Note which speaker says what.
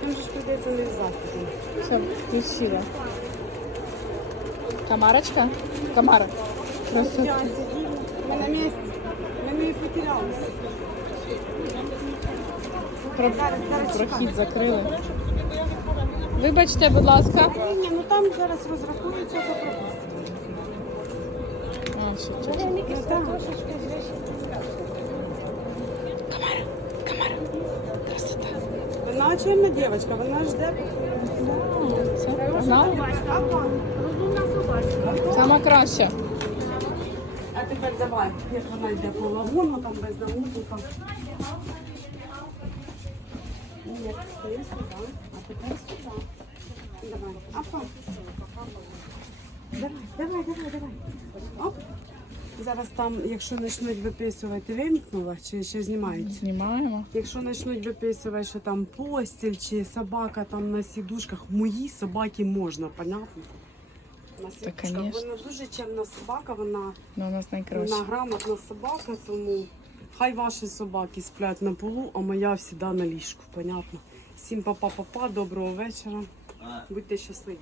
Speaker 1: Там же ж прийдеться не завтра.
Speaker 2: Все, включила. Тамарочка? Тамара. Красотка.
Speaker 1: Я. Ми на місці. Ми не потерялися.
Speaker 2: Про-
Speaker 1: Зараз, зараз
Speaker 2: Прохід закрили. Вибачте, будь ласка.
Speaker 1: Ні, ну там зараз розрахуються, то пропустимо.
Speaker 2: А, що, що?
Speaker 1: Ну, чимна дівчинка, вона жде.
Speaker 2: Все, погнали?
Speaker 1: Апа, розумна собачка.
Speaker 2: Сама краща.
Speaker 1: А тепер давай, як вона йде по лагуну, там без там. Ні, ти сюди, а тепер сюди. Давай, апа. Давай, давай, давай, давай. Оп. Зараз там, якщо почнуть виписувати, вимкнула чи ще знімається?
Speaker 2: Знімаємо.
Speaker 1: Якщо почнуть виписувати, що там постіль чи собака там на сідушках, моїй собаці можна, понятно? На сідушках. Вона дуже чемна собака, вона,
Speaker 2: Ну, у нас найкраще.
Speaker 1: вона грамотна собака, тому хай ваші собаки сплять на полу, а моя завжди на ліжку, понятно? Всім папа-папа, доброго вечора. Будьте щасливі.